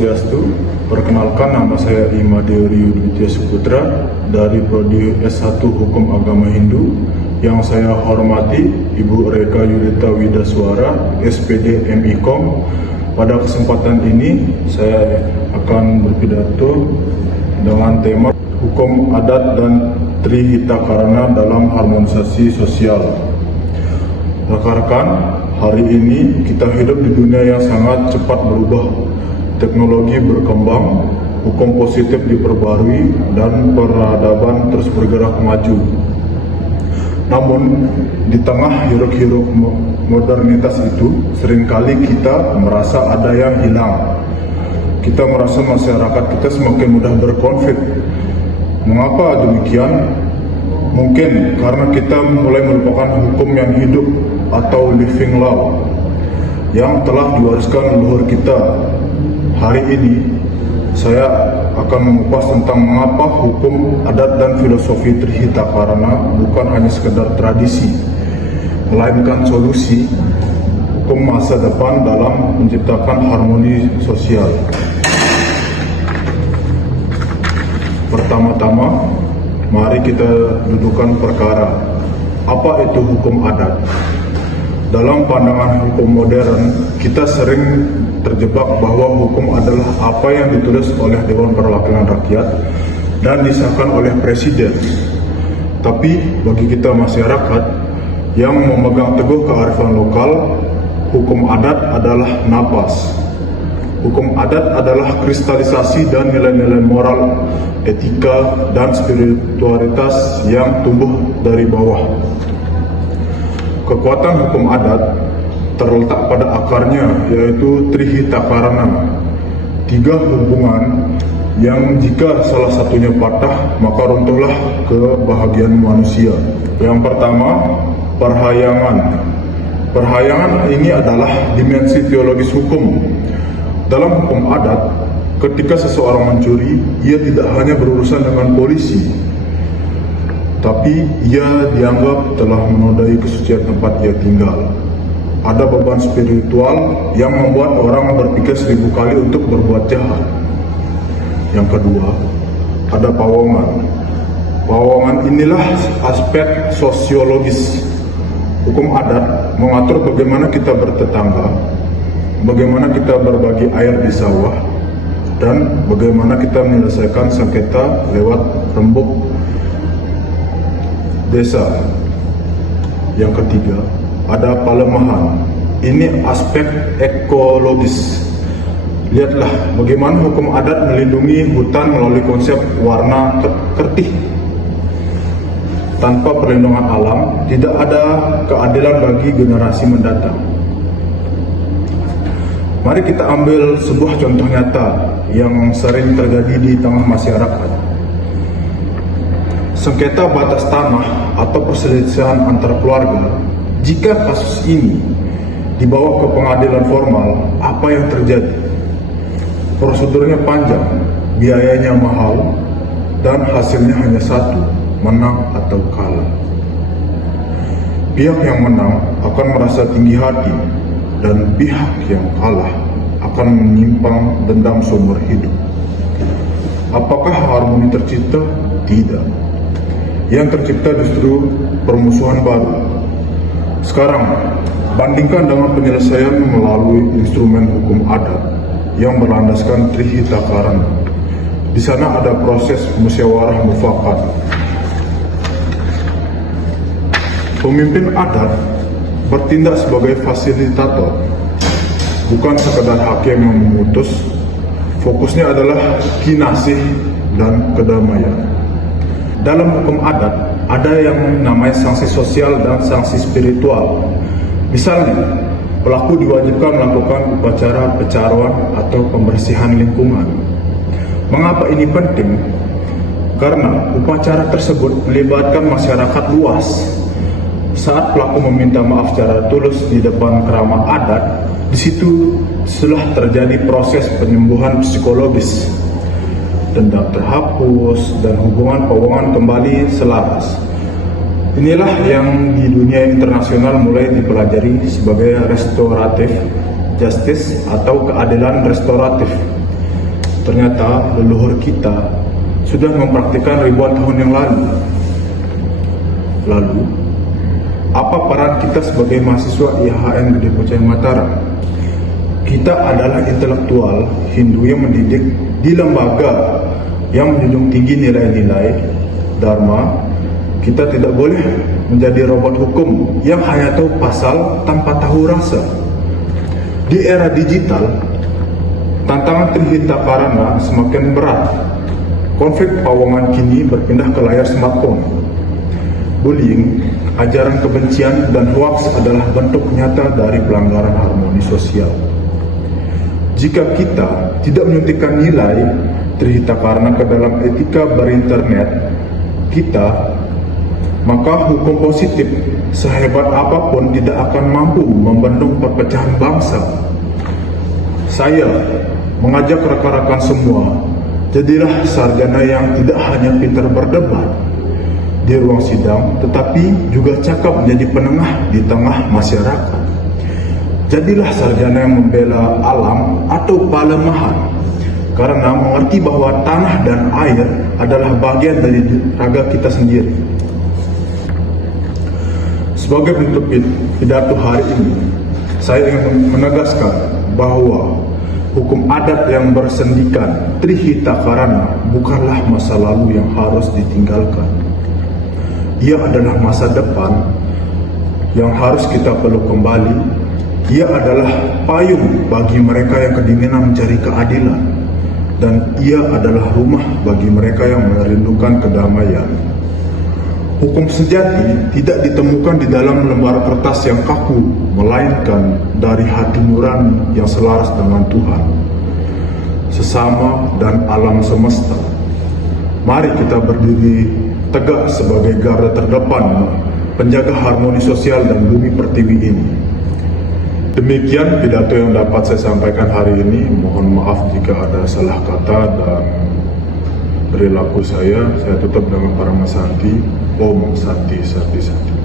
Swastiastu. Perkenalkan, nama saya Imade Ryuditya Suputra dari Prodi S1 Hukum Agama Hindu. Yang saya hormati Ibu Reka Yudita Widaswara, SPD MIKOM. Pada kesempatan ini saya akan berpidato dengan tema Hukum Adat dan Trihita Karana dalam Harmonisasi Sosial. Rekan-rekan, hari ini kita hidup di dunia yang sangat cepat berubah. Teknologi berkembang, hukum positif diperbarui, dan peradaban terus bergerak maju. Namun, di tengah hiruk-hiruk modernitas itu, seringkali kita merasa ada yang hilang. Kita merasa masyarakat kita semakin mudah berkonflik. Mengapa demikian? Mungkin karena kita mulai merupakan hukum yang hidup atau living law yang telah diwariskan leluhur kita. Hari ini saya akan mengupas tentang mengapa hukum adat dan filosofi Trihita Karana bukan hanya sekedar tradisi, melainkan solusi hukum masa depan dalam menciptakan harmoni sosial. Pertama-tama, mari kita dudukan perkara. Apa itu hukum adat? Dalam pandangan hukum modern, kita sering terjebak bahwa hukum adalah apa yang ditulis oleh Dewan Perwakilan Rakyat dan disahkan oleh Presiden. Tapi bagi kita masyarakat yang memegang teguh kearifan lokal, hukum adat adalah napas. Hukum adat adalah kristalisasi dan nilai-nilai moral, etika, dan spiritualitas yang tumbuh dari bawah. Kekuatan hukum adat terletak pada akarnya, yaitu Trihita Karana, 3 hubungan yang jika salah satunya patah, maka runtuhlah kebahagiaan manusia. Yang pertama, perhayangan. Perhayangan ini adalah dimensi teologis hukum. Dalam hukum adat, ketika seseorang mencuri, ia tidak hanya berurusan dengan polisi, tapi ia dianggap telah menodai kesucian tempat ia tinggal. Ada beban spiritual yang membuat orang berpikir 1000 kali untuk berbuat jahat. Yang kedua, ada pawongan. Pawongan inilah aspek sosiologis. Hukum adat mengatur bagaimana kita bertetangga, bagaimana kita berbagi air di sawah, dan bagaimana kita menyelesaikan sengketa lewat rembuk desa. Yang ketiga, ada palemahan. Ini aspek ekologis. Lihatlah bagaimana hukum adat melindungi hutan melalui konsep warna kertih. Tanpa perlindungan alam, tidak ada keadilan bagi generasi mendatang. Mari kita ambil sebuah contoh nyata yang sering terjadi di tengah masyarakat. Sengketa batas tanah atau perselisihan antar keluarga. Jika kasus ini dibawa ke pengadilan formal, apa yang terjadi? Prosedurnya panjang, biayanya mahal, dan hasilnya hanya satu, menang atau kalah. Pihak yang menang akan merasa tinggi hati, dan pihak yang kalah akan menyimpan dendam seumur hidup. Apakah harmoni tercipta? Tidak. Yang tercipta justru permusuhan baru. Sekarang, bandingkan dengan penyelesaian melalui instrumen hukum adat yang berlandaskan Trihita Karana. Di sana ada proses musyawarah mufakat. Pemimpin adat bertindak sebagai fasilitator, bukan sekadar hakim yang memutus. Fokusnya adalah kinasih dan kedamaian. Dalam hukum adat, ada yang namanya sanksi sosial dan sanksi spiritual. Misalnya, pelaku diwajibkan melakukan upacara pecaruan atau pembersihan lingkungan. Mengapa ini penting? Karena upacara tersebut melibatkan masyarakat luas. Saat pelaku meminta maaf secara tulus di depan kerama adat, di situ sudah terjadi proses penyembuhan psikologis. Dendam terhapus dan hubungan pawongan kembali selaras. Inilah yang di dunia internasional mulai dipelajari sebagai restoratif justice atau keadilan restoratif. ternyata leluhur kita sudah mempraktikkan ribuan tahun yang lalu. Lalu, apa peran kita sebagai mahasiswa IHN Gede Poceng Mataram? Kita adalah intelektual Hindu yang mendidik di lembaga yang menjunjung tinggi nilai-nilai Dharma. Kita tidak boleh menjadi robot hukum yang hanya tahu pasal tanpa tahu rasa. Di era digital, tantangan Trihita Karana semakin berat. Konflik pawongan kini berpindah ke layar smartphone. Bullying, ajaran kebencian, dan hoaks adalah bentuk nyata dari pelanggaran harmoni sosial. Jika kita tidak menyuntikkan nilai Trihita Karana ke dalam etika berinternet kita, maka hukum positif sehebat apapun tidak akan mampu membendung perpecahan bangsa. Saya mengajak rekan-rekan semua, jadilah sarjana yang tidak hanya pintar berdebat di ruang sidang, tetapi juga cakap menjadi penengah di tengah masyarakat. Jadilah sarjana yang membela alam atau palemahan, karena mengerti bahwa tanah dan air adalah bagian dari raga kita sendiri. Sebagai bentuk pidato hari ini, saya ingin menegaskan bahwa hukum adat yang bersendikan Trihita Karana bukanlah masa lalu yang harus ditinggalkan. Ia adalah masa depan yang harus kita peluk kembali. Ia adalah payung bagi mereka yang kedinginan mencari keadilan, dan ia adalah rumah bagi mereka yang merindukan kedamaian. Hukum sejati tidak ditemukan di dalam lembar kertas yang kaku, melainkan dari hati nurani yang selaras dengan Tuhan, sesama, dan alam semesta. Mari kita berdiri tegak sebagai garda terdepan, penjaga harmoni sosial dan bumi pertiwi ini. Demikian pidato yang dapat saya sampaikan hari ini. Mohon maaf jika ada salah kata dan perilaku saya tutup dengan Paramasanti. Om Santi Santi Santi.